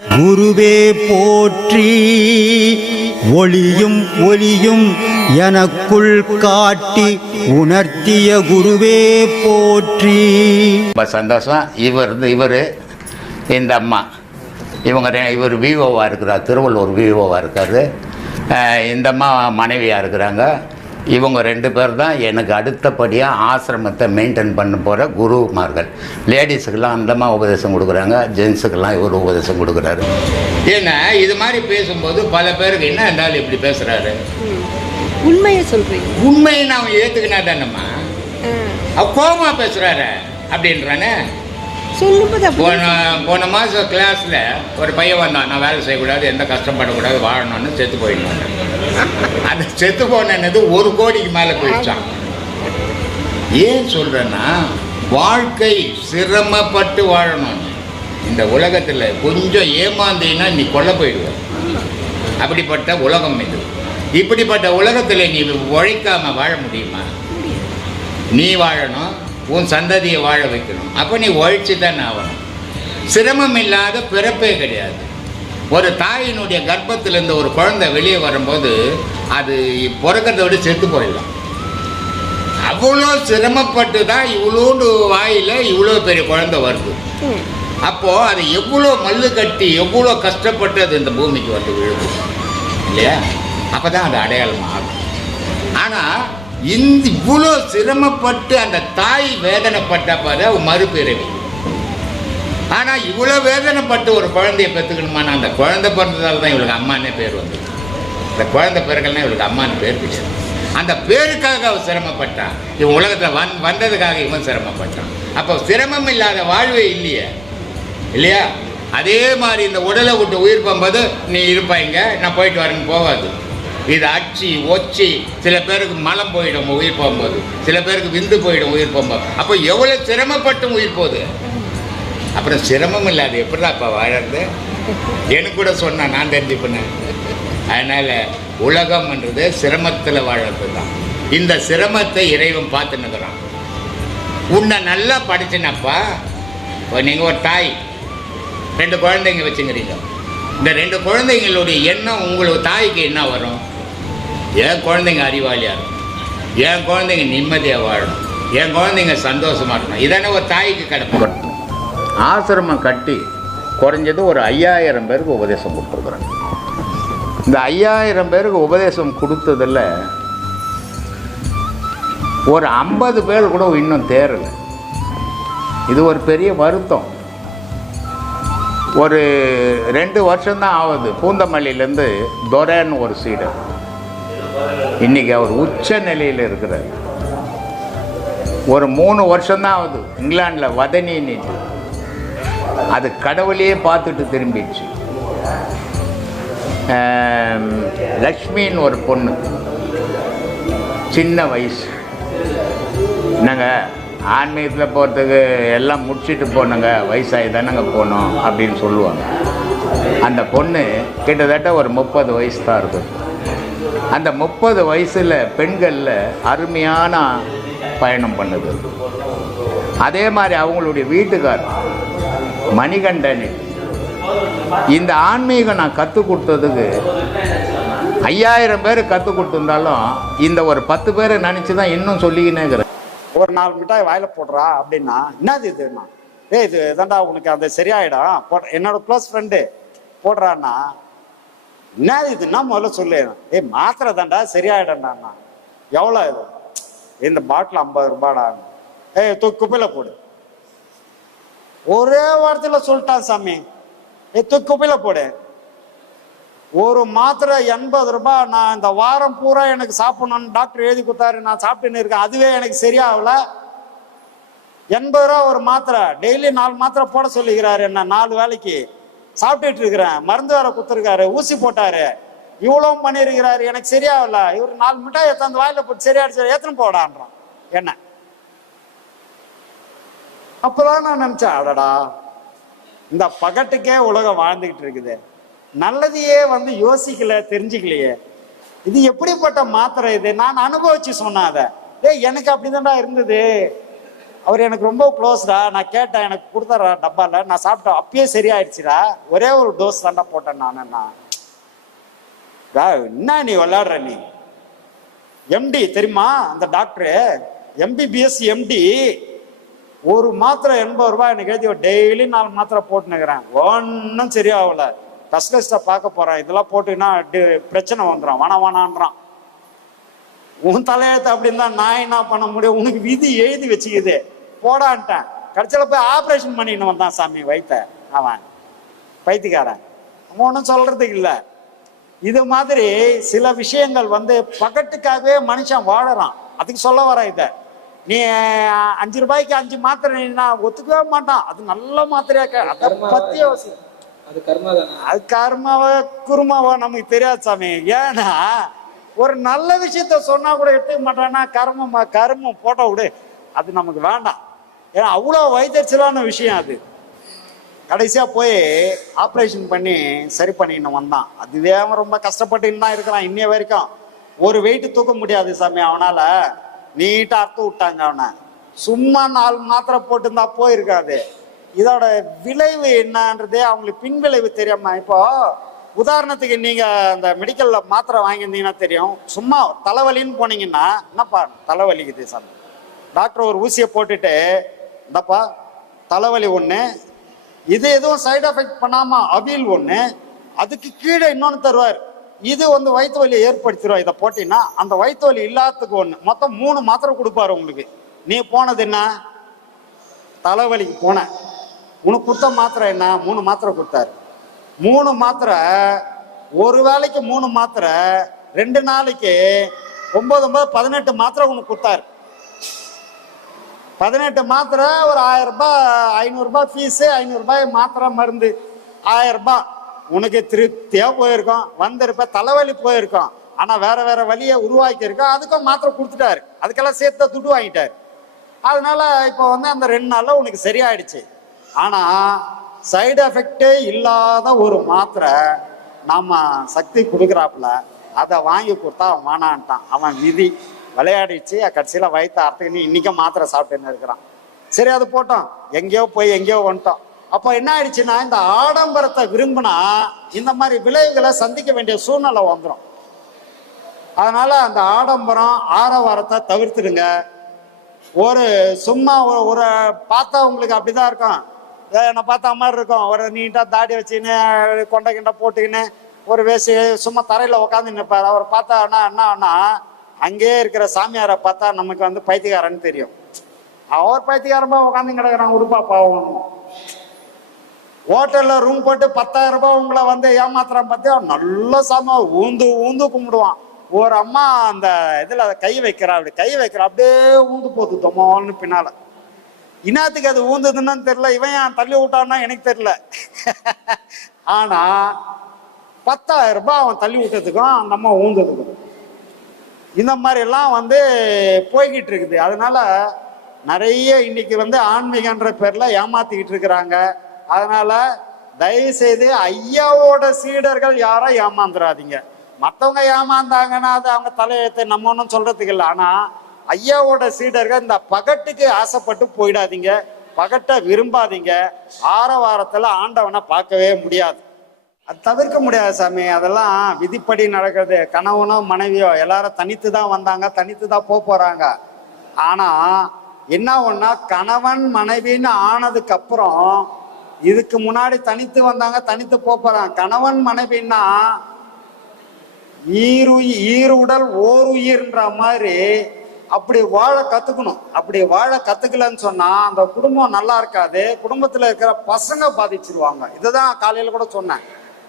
குருவே போற்றி ஒளியும் ஒளியும் எனக்குள் காட்டி உணர்த்திய குருவே போற்றி. ரொம்ப சந்தோஷம். இவர் இந்த அம்மா இவர் விஓவாக இருக்கிறார், திருவள்ளூர் விஓவாக இருக்கார். இந்த அம்மா மனைவியாக இருக்கிறாங்க. இவங்க 2 பேர் தான் எனக்கு அடுத்தபடியாக ஆசிரமத்தை மெயின்டைன் பண்ண போகிற குருமார்கள். லேடிஸுக்கெல்லாம் அந்தம்மா உபதேசம் கொடுக்குறாங்க, ஜென்ஸுக்கெல்லாம் இவர் உபதேசம் கொடுக்குறாரு. ஏன்னா இது மாதிரி பேசும்போது பல பேருக்கு என்ன இருந்தாலும் இப்படி பேசுகிறாரு, உண்மையை சொல்கிறீங்க, உண்மையை நான் ஏற்றுக்கினா தானம்மா கோபமாக பேசுகிறாரு அப்படின்றானே. போன மாதம் கிளாஸில் ஒரு பையன் வந்தான், நான் வேலை செய்யக்கூடாது, எந்த கஷ்டப்படக்கூடாது, வாழணும்னு செத்து போயிடணும். அந்த செத்து போனது 1 கோடிக்கு மேலே போயிடுச்சான். ஏன் சொல்கிறேன்னா, வாழ்க்கை சிரமப்பட்டு வாழணும். இந்த உலகத்தில் கொஞ்சம் ஏமாந்தீங்கன்னா நீ கொல்ல போயிடுவேன். அப்படிப்பட்ட உலகம் இது. இப்படிப்பட்ட உலகத்தில் நீ உழைக்காமல் வாழ முடியுமா? நீ வாழணும், உன் சந்ததியை வாழ வைக்கணும். அப்போ நீ உழைச்சி தான் ஆகணும். சிரமம் இல்லாத பிறப்பே கிடையாது. ஒரு தாயினுடைய கர்ப்பத்திலேருந்து ஒரு குழந்தை வெளியே வரும்போது அது பிறக்கிறத விட செத்து போயிடலாம். அவ்வளோ சிரமப்பட்டு தான் இவ்வளோண்டு வாயில் இவ்வளோ பெரிய குழந்தை வருது. அப்போது அது எவ்வளோ மல்லு கட்டி எவ்வளோ கஷ்டப்பட்டு அது இந்த பூமிக்கு வந்து விழுது இல்லையா? அப்போ தான் அது அடையாளம் ஆகும். ஆனால் இவ்வளோ சிரமப்பட்டு அந்த தாய் வேதனைப்பட்ட பாரு மறுபிறவி. ஆனால் இவ்வளோ வேதனைப்பட்டு ஒரு குழந்தைய பெற்றுக்கணுமானா அந்த குழந்தை பிறந்ததால் தான் இவளுக்கு அம்மானே பேர் வந்தது. இந்த குழந்தை பிறகுலாம் இவளுக்கு அம்மானு பேர் பிடிச்சது. அந்த பேருக்காக அவள் சிரமப்பட்டான். இவன் உலகத்தில் வந்ததுக்காக இவன் சிரமப்பட்டான். அப்போ சிரமம் இல்லாத வாழ்வே இல்லையே, இல்லையா? அதே மாதிரி இந்த உடலை விட்டு உயிர் போகும்போது நீ இருப்பாங்க, நான் போயிட்டு வரேன்னு போகாது. இது அச்சு ஒச்சி, சில பேருக்கு மலம் போயிடும் உயிர் போகும்போது, சில பேருக்கு விந்து போயிடும் உயிர் போகும்போது. அப்போ எவ்வளோ சிரமப்பட்டும் உயிர் போகுது. அப்புறம் சிரமம் இல்லாது எப்படிதான் அப்போ வாழறது? எனக்கு கூட சொன்னான், நான் தெரிஞ்சுப்பேன். அதனால் உலகம்ன்றது சிரமத்தில் வாழறது தான். இந்த சிரமத்தை இறைவன் பார்த்துன்னுக்குறான். உன்னை நல்லா படிச்சுனப்பா, இப்போ நீங்கள் ஒரு தாய் 2 குழந்தைங்க வச்சுங்கிறீங்க. இந்த 2 குழந்தைங்களுடைய எண்ணம் உங்களுக்கு தாய்க்கு என்ன வரும்? என் குழந்தைங்க அறிவாளியாக இருக்கும், என் குழந்தைங்க நிம்மதியாக வாழணும், என் குழந்தைங்க சந்தோஷமாக இருக்கணும். இதானே ஒரு தாய்க்கு கிடப்பு. ஆசிரமம் கட்டி குறைஞ்சது ஒரு 5000 பேருக்கு உபதேசம் கொடுத்துருக்குறாங்க. இந்த 5000 பேருக்கு உபதேசம் கொடுத்ததில் ஒரு 50 பேர் கூட இன்னும் தேரலை. இது ஒரு பெரிய வருத்தம். ஒரு 2 வருஷம்தான் ஆகுது. பூந்தமல்லியிலேருந்து துரைன்னு ஒரு சீடர், இன்றைக்கி அவர் உச்ச நிலையில் இருக்கிறார். ஒரு 3 வருஷம்தான் ஆகுது. இங்கிலாண்டில் வதனின்னுட்டு அது கடவுளையே பார்த்துட்டு திரும்பிடுச்சு. லக்ஷ்மின்னு ஒரு பொண்ணு, சின்ன வயசு. என்னங்க ஆன்மீகத்தில் போகிறதுக்கு எல்லாம் முடிச்சுட்டு போனங்க, வயசாகி தானங்க போனோம் அப்படின்னு சொல்லுவாங்க. அந்த பொண்ணு கிட்டத்தட்ட ஒரு 30 வயசு தான் இருக்குது. அந்த 30 வயசில் பெண்களில் அருமையான பயணம் பண்ணுது. அதே மாதிரி அவங்களுடைய வீட்டுக்கார் மணிகண்டன். இந்த ஆன்மீகம் நான் கற்றுக் கொடுத்ததுக்கு 5000 பேர் கற்றுக் கொடுத்துருந்தாலும் இந்த ஒரு 10 பேரை நினச்சி தான் இன்னும் சொல்லிக்கினே இருக்கிறேன். ஒரு 4 மிட்டாய் வாயில போடுறா அப்படின்னா என்னது இதுன்னா, இது தாண்டா உனக்கு அது சரியாயிடும், என்னோட க்ளோஸ் ஃப்ரெண்டு போடுறான்னா என்னது இதுன்னா முதல்ல சொல்லு. மாத்திரை தாண்டா சரியாயிடண்டாண்ணா. எவ்வளோ இது? இந்த பாட்டில் 50 ரூபாடா. குப்பையில போடு. ஒரே வாரத்தில் சொல்லிட்டான் சாமி, குப்பையில போடு. ஒரு மாத்திரை 80 ரூபாய். நான் இந்த வாரம் பூரா எனக்கு சாப்பிடணும்னு டாக்டர் எழுதி கொடுத்தாரு, நான் சாப்பிட்டுன்னு இருக்கேன், அதுவே எனக்கு சரியாகல. 80 ரூபா ஒரு மாத்திரை. டெய்லி 4 மாத்திரை போட சொல்லிக்கிறாரு. என்ன 4 வேளைக்கு சாப்பிட்டுட்டு இருக்கிறேன். மருந்து வேற கொடுத்துருக்காரு, ஊசி போட்டாரு, இவ்வளவும் பண்ணிருக்கிறாரு, எனக்கு சரியாகல. இவர் 4 மிட்டாய் எடுத்து வாயில போட்டு சரியாயிடுச்சு, ஏத்தனை போடான்றான் என்ன. அப்பதான் நான் நினைச்சேன், அடடா இந்த பகட்டுக்கே உலகம் வாழ்ந்துகிட்டு இருக்குது, நல்லதையே யோசிக்கல, தெரிஞ்சுக்கலையே, இது எப்படிப்பட்ட மாத்திரை இது? நான் அனுபவிச்சு சொன்னாத. எனக்கு அப்படிதான்டா இருந்தது. அவர் எனக்கு ரொம்ப க்ளோஸ்டா. நான் கேட்டேன், எனக்கு கொடுத்தாரா டப்பால, நான் சாப்பிட்டேன், அப்பயே சரியாயிடுச்சுடா, ஒரே ஒரு டோஸ் தாண்டா போட்டேன் நான். என்ன நீ விளையாடுற நீ? எம்டி தெரியுமா அந்த டாக்டரு, எம்பிபிஎஸ் எம்டி. ஒரு மாத்திரை 80 ரூபாய் எனக்கு எழுதி, டெய்லி 4 மாத்திரை போட்டுனுக்கிறேன், ஒன்றும் சரியாகல. ஸ்பெஷலிஸ்ட பார்க்க போறேன், இதெல்லாம் போட்டுன்னா பிரச்சனை வந்துடும், வேணான்றான். உன் தலையெழுத்து அப்படின்னு தான் நான் என்ன பண்ண முடியும், உனக்கு விதி எழுதி வச்சுக்குது, போடான்ட்டேன். கடைசியில் போய் ஆப்ரேஷன் பண்ணின்னு வந்தான் சாமி வயித்த. அவன் பைத்தியக்காரன், அவன் ஒன்றும் சொல்றதுக்கு இல்லை. இது மாதிரி சில விஷயங்கள் வந்து பகட்டுக்காகவே மனுஷன் வாழறான். அதுக்கு சொல்ல வர இதை, நீ 5 ரூபாய்க்கு 5 மாத்திரை நான் ஒத்துக்கவே மாட்டான். அது நல்ல மாத்திரையாக்க, அதை பத்தி அவசியம். அது கர்மாவா குருமாவா நமக்கு தெரியாது சாமி. ஏன்னா ஒரு நல்ல விஷயத்த சொன்னா கூட எடுத்துக்க மாட்டான்னா, கர்மம் போட்டோ விடு, அது நமக்கு வேண்டாம். ஏன்னா அவ்வளோ வைத்தறிச்சலான விஷயம் அது. கடைசியா போய் ஆப்ரேஷன் பண்ணி சரி பண்ணின்னு வந்தான். அதுவே அவன் ரொம்ப கஷ்டப்பட்டுன்னு தான் இருக்கிறான் இன்னைய வரைக்கும். ஒரு வெயிட் தூக்க முடியாது சாமி அவனால. நீட்டா அறுத்து விட்டாங்க அவனை. சும்மா 4 மாத்திரை போட்டுருந்தா போயிருக்காது. இதோட விளைவு என்னன்றதே அவங்களுக்கு பின் விளைவு தெரியாம. இப்போ உதாரணத்துக்கு நீங்க அந்த மெடிக்கல்ல மாத்திரை வாங்கியிருந்தீங்கன்னா தெரியும். சும்மா தலைவலின்னு போனீங்கன்னா, என்னப்பா தலைவலிக்குது சாமி, டாக்டர் ஒரு ஊசியை போட்டுட்டு, இந்தப்பா தலைவலி ஒண்ணு, இது எதுவும் சைடு எஃபெக்ட் பண்ணாம அவியல் ஒண்ணு, அதுக்கு கீழே இன்னொன்னு தருவார், இது வந்து வயிற்று வலியை ஏற்படுத்திடுவா, இதை போட்டீங்கன்னா. அந்த வயிற்று வலி இல்லாததுக்கு ஒண்ணு, மொத்தம் 3 மாத்திரை கொடுப்பாரு உங்களுக்கு. நீ போனது என்ன, தலைவலிக்கு போன, உனக்கு கொடுத்த மாத்திரை என்ன, 3 மாத்திரை கொடுத்தாரு. 3 மாத்திரை, ஒரு வேளைக்கு 3 மாத்திரை, 2 நாளைக்கு 9 18 மாத்திரை உனக்கு கொடுத்தாரு. 18 மாத்திரை, ஒரு 1000 ரூபாய், 500 ரூபாய் ஃபீஸு, 500 ரூபாய் மாத்திரை மருந்து, 1000 ரூபாய் உனக்கு திருப்தியா போயிருக்கோம், வந்திருப்ப, தலைவலி போயிருக்கோம். ஆனா வேற வேற வழியை உருவாக்கி இருக்கோம், அதுக்கும் மாத்திரை கொடுத்துட்டாரு, அதுக்கெல்லாம் சேர்த்து துட்டு வாங்கிட்டாரு. அதனால இப்போ வந்து அந்த 2 நாள்ல உனக்கு சரியாயிடுச்சு. ஆனா சைடு எஃபெக்டே இல்லாத ஒரு மாத்திரை நாம சக்தி கொடுக்குறாப்புல, அதை வாங்கி கொடுத்தா அவன் வேணான்ட்டான். அவன் விதி விளையாடிச்சு, கடைசியில வயிற்று அர்த்தம் இன்னைக்கும் மாத்திரை சாப்பிட்டுன்னு இருக்கிறான். சரி, அது போட்டோம், எங்கேயோ போய் எங்கேயோ வந்துட்டோம். அப்போ என்ன ஆயிடுச்சுன்னா, இந்த ஆடம்பரத்தை விரும்பினா இந்த மாதிரி விளைவுகளை சந்திக்க வேண்டிய சூழ்நிலை வந்துடும். அதனால அந்த ஆடம்பரம் ஆரவாரத்தை தவிர்த்துடுங்க. ஒரு சும்மா ஒரு பார்த்தா உங்களுக்கு அப்படிதான் இருக்கும், என்னை பார்த்தா மாதிரி இருக்கும், ஒரு நீட்டா தாடி வச்சுக்கின்னு கொண்டை கிண்டை போட்டுக்கின்னு ஒரு வேசி சும்மா தரையில உட்காந்து நிற்பார். அவர் பார்த்தா என்னன்னா, அங்கேயே இருக்கிற சாமியாரை பார்த்தா நமக்கு வந்து பைத்தியக்காரன்னு தெரியும். அவர் பைத்தியக்காரமா உட்காந்து கிடக்குறாங்க, உடுப்பா பாவம். ஹோட்டல்ல ரூம் போட்டு 10,000 ரூபாய் உங்களை வந்து ஏமாத்துறான் பார்த்தியா, நல்ல சாமி ஊந்து கும்பிடுவான். ஒரு அம்மா அந்த இதுல கை வைக்கிறா, அப்படி கை வைக்கிறா, அப்படியே ஊந்து போகுது தொமோன்னு பின்னால. இன்னாத்துக்கு அது ஊந்துதுன்னு தெரியல, இவன் ஏன் தள்ளி விட்டான்னா எனக்கு தெரியல. ஆனா 10,000 ரூபாய் அவன் தள்ளி விட்டதுக்கும் அந்த அம்மா ஊந்ததுக்கும் இந்த மாதிரி எல்லாம் வந்து போய்கிட்டு இருக்குது. அதனால நிறைய இன்னைக்கு வந்து ஆன்மீகன்ற பேர்ல ஏமாத்திக்கிட்டு இருக்கிறாங்க. அதனால தயவு செய்து ஐயாவோட சீடர்கள் யாரோ ஏமாந்துடாதீங்க. மற்றவங்க ஏமாந்தாங்கன்னா அது அவங்க தலையெழுத்து, நம்ம ஒன்றும் சொல்றதுக்கு இல்லை. ஆனா ஐயாவோட சீடர்கள் இந்த பகட்டுக்கு ஆசைப்பட்டு போயிடாதீங்க, பகட்டை விரும்பாதீங்க. ஆரவாரத்துல ஆண்டவனை பார்க்கவே முடியாது, அது தவிர்க்க முடியாது சாமி. அதெல்லாம் விதிப்படி நடக்கிறது. கணவனோ மனைவியோ எல்லாரும் தனித்து தான் வந்தாங்க, தனித்து தான் போறாங்க. ஆனா என்ன ஒன்னா, கணவன் மனைவின்னு ஆனதுக்கு அப்புறம், இதுக்கு முன்னாடி தனித்து வந்தாங்க, தனித்து போறாங்க. கணவன் மனைவின்னா ஈருடல் ஓர் உயிர்ன்ற மாதிரி அப்படி வாழ கத்துக்கணும். அப்படி வாழ கத்துக்கலன்னு சொன்னா அந்த குடும்பம் நல்லா இருக்காது. குடும்பத்துல இருக்கிற பசங்க பாதிச்சிருவாங்க. இதுதான் காலையில கூட சொன்னேன்.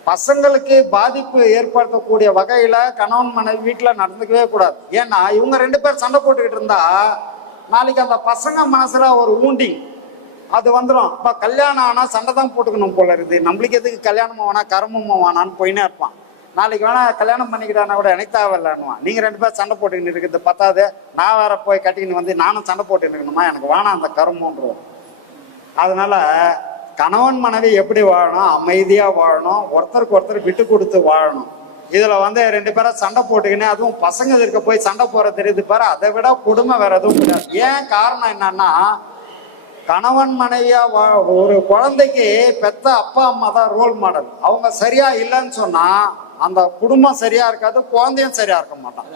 பசங்களுக்கு பாதிப்பு ஏற்படுத்தக்கூடிய வகையில கணவன் மனைவி வீட்டுல நடந்துக்கவே கூடாது. ஏன்னா இவங்க 2 பேர் சண்டை போட்டுக்கிட்டு இருந்தா நாளைக்கு அந்த பசங்க மனசுல ஒரு ஊண்டிங் அது வந்துடும். இப்ப கல்யாணம் ஆனா சண்டை தான் போட்டுக்கணும் போல இருக்குது, நம்மளுக்கு எதுக்கு கல்யாணமும் வேணா கர்மமும் வேணான்னு போயினே இருப்பான். நாளைக்கு வேணா கல்யாணம் பண்ணிக்கிட்டானா கூட எனக்கு தேவையில்லைன்னுவான். நீங்க 2 பேர் சண்டை போட்டுக்கின்னு இருக்குது, பத்தாது நான் வேற போய் கட்டிக்கின்னு வந்து நானும் சண்டை போட்டுன்னு இருக்கணுமா, எனக்கு வேணாம் அந்த கர்மன்றோம். அதனால கணவன் மனைவி எப்படி வாழணும், அமைதியா வாழணும், ஒருத்தருக்கு ஒருத்தர் விட்டு கொடுத்து வாழணும். இதுல வந்து 2 பேரும் சண்டை போட்டுக்கின்னு, அதுவும் பசங்க இருக்க போய் சண்டை போற தெரியுது பாரு, அதை விட கொடுமை வேற எதுவும் கிடையாது. ஏன் காரணம் என்னன்னா, கணவன் மனைவியா ஒரு குழந்தைக்கு பெத்த அப்பா அம்மா தான் ரோல் மாடல். அவங்க சரியா இல்லைன்னு சொன்னா அந்த குடும்பம் சரியா இருக்காது, குழந்தையும் சரியா இருக்க மாட்டான்.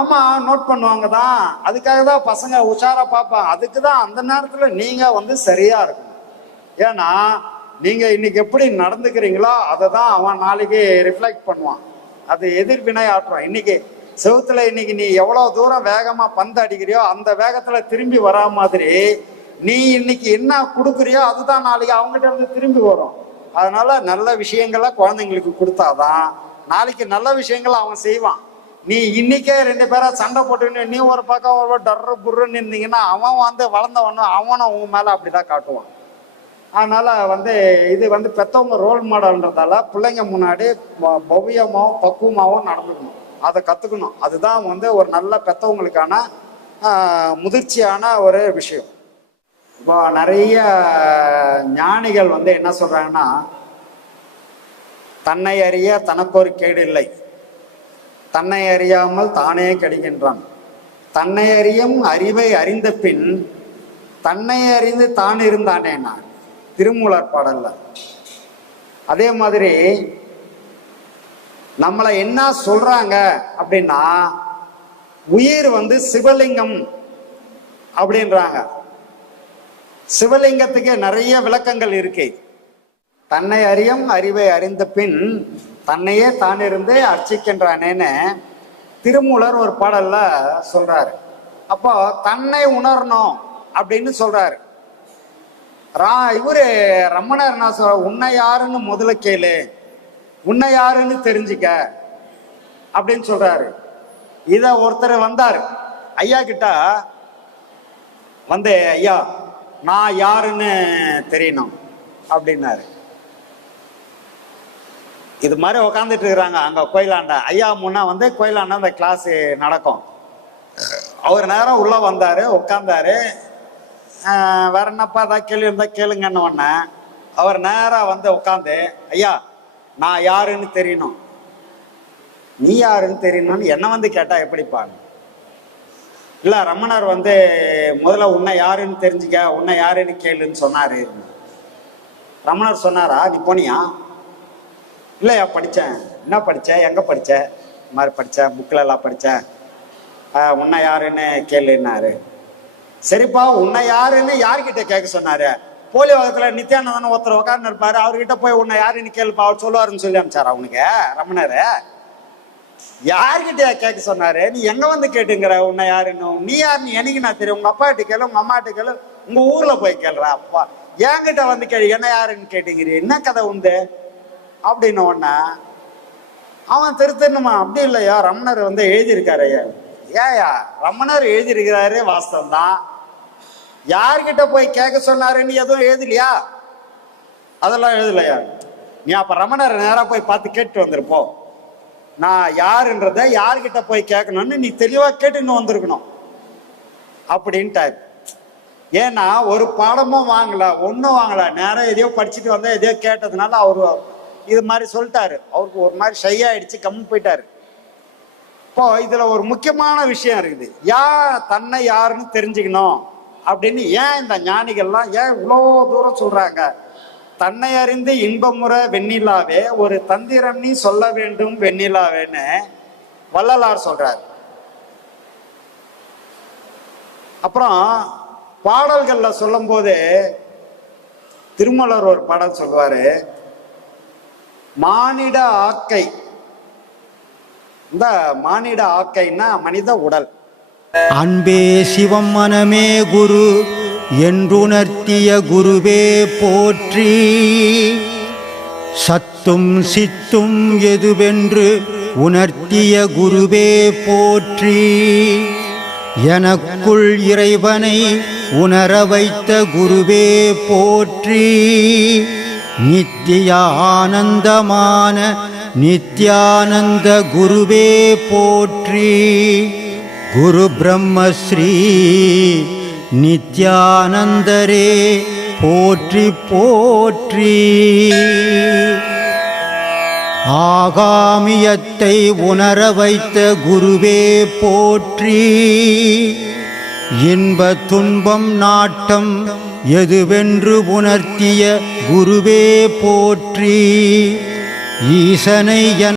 ஆமா, நோட் பண்ணுவாங்க தான். அதுக்காக தான் பசங்க உஷாரா பார்ப்பாங்க. அதுக்கு தான் அந்த நேரத்துல நீங்க சரியா இருக்கணும். ஏன்னா நீங்க இன்னைக்கு எப்படி நடந்துக்கிறீங்களோ அதை தான் அவன் நாளைக்கு ரிஃப்ளெக்ட் பண்ணுவான். அது எதிர்வினை ஆற்றுவான். இன்னைக்கு செவுத்துல இன்னைக்கு நீ எவ்வளவு தூரம் வேகமா பந்து அடிக்கிறியோ அந்த வேகத்துல திரும்பி வரா மாதிரி நீ இன்னைக்கு என்ன கொடுக்குறியோ அதுதான் நாளைக்கு அவங்ககிட்ட இருந்து திரும்பி வரும். அதனால நல்ல விஷயங்களை குழந்தைங்களுக்கு கொடுத்தாதான் நாளைக்கு நல்ல விஷயங்களை அவன் செய்வான். நீ இன்னைக்கே 2 பேரா சண்டை போட்டுன்னு நீ ஒரு பக்கம் ஒரு டர்ரு புர்ருன்னு இருந்தீங்கன்னா அவன் வளர்ந்தவனும் அவனும் உன் மேல அப்படிதான் காட்டுவான். அதனால இது பெத்தவங்க ரோல் மாடல்ன்றதால பிள்ளைங்க முன்னாடி பவ்யமாவும் பக்குவமாகவும் நடந்துக்கணும். அதை கத்துக்கணும். அதுதான் ஒரு நல்ல பெத்தவங்களுக்கான முதிர்ச்சியான ஒரு விஷயம். இப்போ நிறைய ஞானிகள் என்ன சொல்றாங்கன்னா, தன்னை அறிய தனக்கொரு கேடு இல்லை, தன்னை அறியாமல் தானே கெடுகின்றான், தன்னை அறியும் அறிவை அறிந்த பின் தன்னை அறிந்து தான் இருந்தானே நான், திருமூலர் பாடல்ல. அதே மாதிரி நம்மளை என்ன சொல்றாங்க அப்படின்னா, உயிர் சிவலிங்கம் அப்படின்றாங்க. சிவலிங்கத்துக்கு நிறைய விளக்கங்கள் இருக்கு. தன்னை அறியும் அறிவை அறிந்த பின் தன்னையே தான் இருந்து அர்ச்சிக்கின்றானேன்னு திருமூலர் ஒரு பாடல்ல சொல்றாரு. அப்போ தன்னை உணரணும் அப்படின்னு சொல்றாரு. இவரு ரமணர் என்ன சொல்ற, உன்னை யாருன்னு முதல்ல கேளு, உன்னை யாருன்னு தெரிஞ்சுக்க அப்படின்னு சொல்றாரு. இத ஒருத்தர் வந்தாரு ஐயா கிட்ட, ஐயா நான் யாருன்னு தெரியணும் அப்படின்னாரு. இது மாதிரி உக்காந்துட்டு இருக்கிறாங்க அங்க கோயிலாண்ட. ஐயா முன்னா கோயிலாண்ட அந்த கிளாஸ் நடக்கும். அவர் நேரம் உள்ள வந்தாரு, உட்கார்ந்தாரு. வேற என்னப்பா ஏதாவது கேள்வி இருந்தா கேளுங்கன்னு ஒன்ன அவர் நேரா உட்காந்து, ஐயா நான் யாருன்னு தெரியணும். நீ யாருன்னு தெரியணும்னு என்ன கேட்டா எப்படிப்பா? இல்ல ரமணர் முதல்ல உன்னை யாருன்னு தெரிஞ்சுக்க, உன்னை யாருன்னு கேளுன்னு சொன்னாரு. ரமணர் சொன்னாரா, நீ போனியா? இல்லையா, படித்தேன். என்ன படித்த, எங்கே படித்த? இந்த மாதிரி படித்தேன், புக்கில் எல்லாம் படித்தேன். உன்னை யாருன்னு கேளுன்னாரு. சரிப்பா, உன்னை யாருன்னு யார்கிட்ட கேட்க சொன்னாரு? போலி வகத்தில் நித்யானந்தன் ஒருத்தர் உட்கார்ந்து இருப்பாரு, அவர்கிட்ட போய் உன்னை யாருன்னு கேளுப்பா, அவர் சொல்லுவாருன்னு சொல்லி அனுப்பிச்சாரா அவனுக்கு ரமணரு? யார்கிட்ட கேட்க சொன்னாரு? நீ எங்க கேட்டுங்கிற உன்னை யாருன்னு? நீ யாருன்னு எனக்கு நான் தெரியும். உங்க அப்பா கிட்ட கேளு, உங்க அம்மா கிட்ட கேளு, உங்க ஊர்ல போய் கேளுறா. அப்பா என்கிட்ட கேளு, என்ன யாருன்னு கேட்டுங்கிறீ, என்ன கதை உண்டு அப்படின்னு ஒன்ன அவன் திருத்தணுமா? அப்படி இல்லையா, ரமணர் எழுதியிருக்காரு. ஏயா ரமணர் எழுதியிருக்கிறாரு, வாஸ்தவம் தான். யார்கிட்ட போய் கேட்க சொன்னாருன்னு எதுவும் எழுதலையா? அதெல்லாம் எழுதலையா? நீ அப்ப ரமணர் நேரா போய் பார்த்து கேட்டு வந்திருப்போம். நான் யாருன்றத யார்கிட்ட போய் கேட்கணும்னு நீ தெளிவா கேட்டுன்னு வந்திருக்கணும் அப்படின்ட்டாரு. ஏன்னா ஒரு பாடமும் வாங்கல, ஒன்றும் வாங்கல, நேரம் எதையோ படிச்சுட்டு வந்தா எதையோ கேட்டதுனால அவரு இது மாதிரி சொல்லிட்டாரு. அவருக்கு ஒரு மாதிரி ஷையாயிடுச்சு, கம்மி போயிட்டாரு. இப்போ இதுல ஒரு முக்கியமான விஷயம் இருக்குது. தன்னை யாருன்னு தெரிஞ்சுக்கணும் அப்படின்னு ஏன் இந்த ஞானிகள்லாம் ஏன் இவ்வளோ தூரம் சொல்றாங்க? தன்னை அறிந்து இன்பமுறை வெண்ணிலாவே ஒரு தந்திரம் நீ சொல்ல வேண்டும் வெண்ணிலாவேன்னு வள்ளலார் சொல்றாரு. அப்புறம் பாடல்கள்ல சொல்லும் போது திருமலர் ஒரு பாடல் சொல்லுவாரு, மானிட ஆக்கை. இந்த மானிட ஆக்கைன்னா மனித உடல். அன்பே சிவம் மனமே குரு என்றுணர்த்திய குருவே போற்றி, சத்தும் சித்தும் எதுவென்று உணர்த்திய குருவே போற்றி, எனக்குள் இறைவனை உணர வைத்த குருவே போற்றி, நித்திய ஆனந்தமான நித்யானந்த குருவே போற்றி, குரு பிரம்மஸ்ரீ நித்யானந்தரே போற்றி போற்றி, ஆகாமியத்தை உணர வைத்த குருவே போற்றி, இன்ப துன்பம் நாட்டம் எதுவென்று உணர்த்திய குருவே போற்றி. ஈசனை